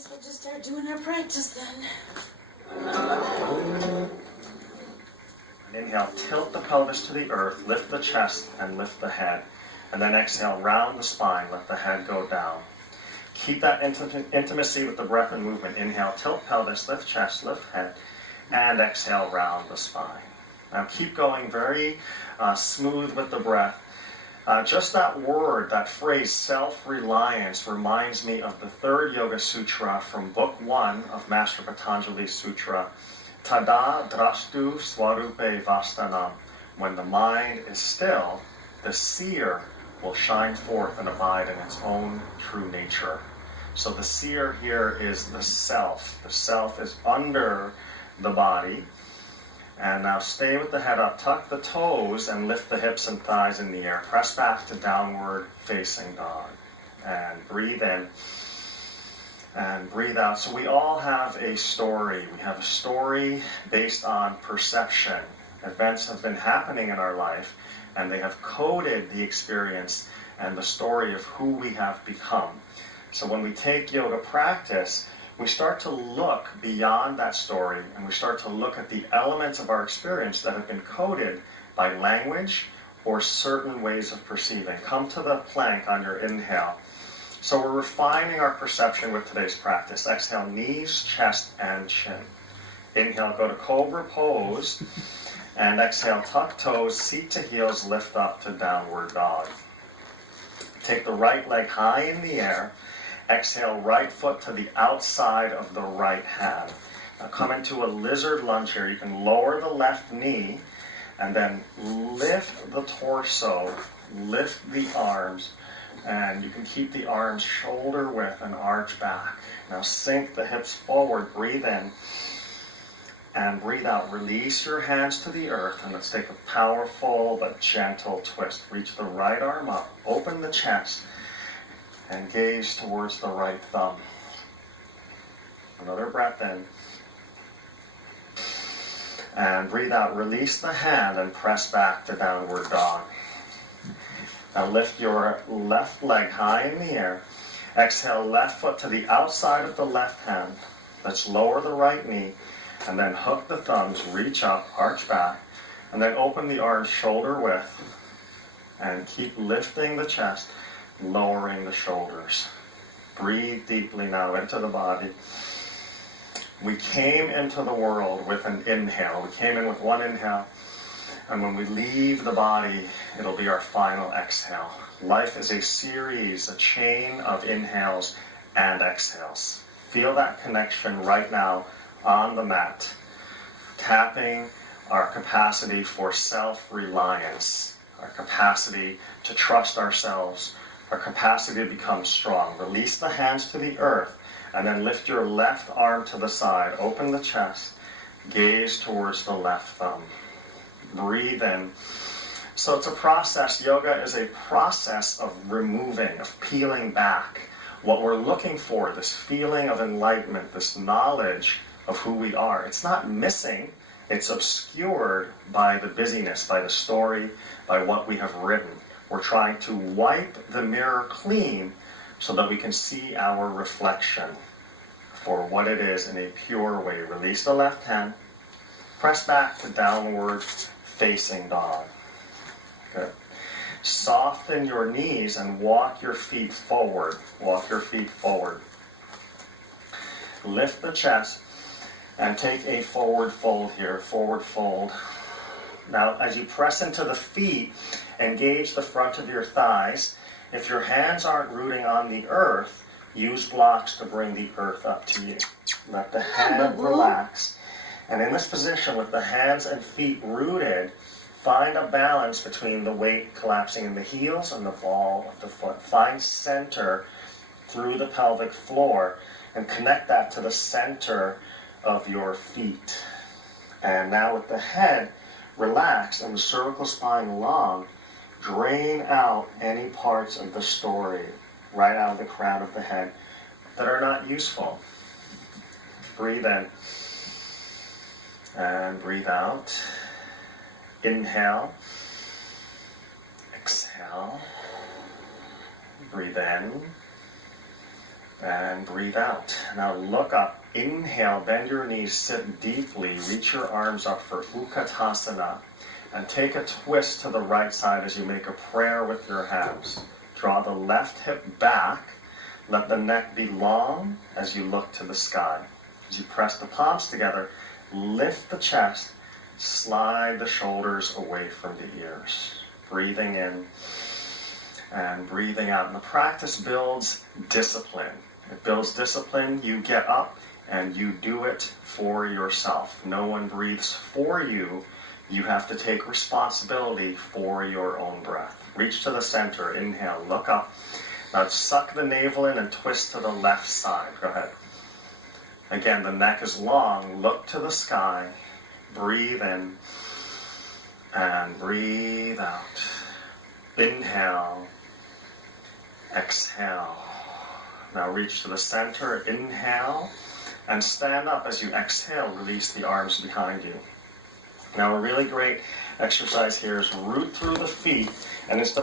guess we'll just start doing our practice then. Inhale, tilt the pelvis to the earth, lift the chest and lift the head. And then exhale, round the spine, let the head go down. Keep that intimacy with the breath and movement. Inhale, tilt pelvis, lift chest, lift head, and exhale, round the spine. Now keep going very smooth with the breath. Just that word, that phrase, self-reliance, reminds me of the third Yoga Sutra from Book 1 of Master Patanjali's Sutra, Tada Drashtu Swarupe Vastanam. When the mind is still, the seer will shine forth and abide in its own true nature. So the seer here is the self. The self is under the body. And now stay with the head up, tuck the toes and lift the hips and thighs in the air. Press back to downward facing dog. And breathe in and breathe out. So we all have a story. We have a story based on perception. Events have been happening in our life and they have coded the experience and the story of who we have become. So when we take yoga practice, we start to look beyond that story and we start to look at the elements of our experience that have been coded by language or certain ways of perceiving. Come to the plank on your inhale. So we're refining our perception with today's practice. Exhale, knees, chest, and chin. Inhale, go to cobra pose. And exhale, tuck toes, seat to heels, lift up to downward dog. Take the right leg high in the air. Exhale, right foot to the outside of the right hand. Now come into a lizard lunge here. You can lower the left knee and then lift the torso, lift the arms, and you can keep the arms shoulder width and arch back. Now sink the hips forward, breathe in, and breathe out. Release your hands to the earth, and let's take a powerful but gentle twist. Reach the right arm up, open the chest, and gaze towards the right thumb. Another breath in. And breathe out. Release the hand and press back to downward dog. Now lift your left leg high in the air. Exhale, left foot to the outside of the left hand. Let's lower the right knee and then hook the thumbs, reach up, arch back, and then open the arms shoulder width and keep lifting the chest, lowering the shoulders. Breathe deeply now into the body. We came into the world with an inhale. We came in with one inhale, and when we leave the body, it'll be our final exhale. Life is a series, a chain of inhales and exhales. Feel that connection right now on the mat, tapping our capacity for self-reliance, our capacity to trust ourselves, our capacity to become strong. Release the hands to the earth, and then lift your left arm to the side. Open the chest, gaze towards the left thumb. Breathe in. So it's a process. Yoga is a process of removing, of peeling back what we're looking for, this feeling of enlightenment, this knowledge of who we are. It's not missing, it's obscured by the busyness, by the story, by what we have written. We're trying to wipe the mirror clean so that we can see our reflection for what it is in a pure way. Release the left hand, press back to downward facing dog. Good. Soften your knees and walk your feet forward. Walk your feet forward. Lift the chest and take a forward fold here. Forward fold. Now, as you press into the feet, engage the front of your thighs. If your hands aren't rooting on the earth, use blocks to bring the earth up to you. Let the hand relax. And in this position, with the hands and feet rooted, find a balance between the weight collapsing in the heels and the ball of the foot. Find center through the pelvic floor and connect that to the center of your feet. And now with the head relaxed and the cervical spine long, drain out any parts of the story right out of the crown of the head that are not useful. Breathe in and breathe out. Inhale, exhale, breathe in, And breathe out. Now look up. Inhale, bend your knees, sit deeply, reach your arms up for Utkatasana. And take a twist to the right side as you make a prayer with your hands. Draw the left hip back. Let the neck be long as you look to the sky. As you press the palms together, lift the chest, slide the shoulders away from the ears. Breathing in and breathing out. And the practice builds discipline. It builds discipline. You get up and you do it for yourself. No one breathes for you. You have to take responsibility for your own breath. Reach to the center. Inhale. Look up. Now suck the navel in and twist to the left side. Go ahead. Again, the neck is long. Look to the sky. Breathe in and breathe out. Inhale. Exhale. Now reach to the center. Inhale. And stand up as you exhale. Release the arms behind you. Now a really great exercise here is root through the feet. And instead of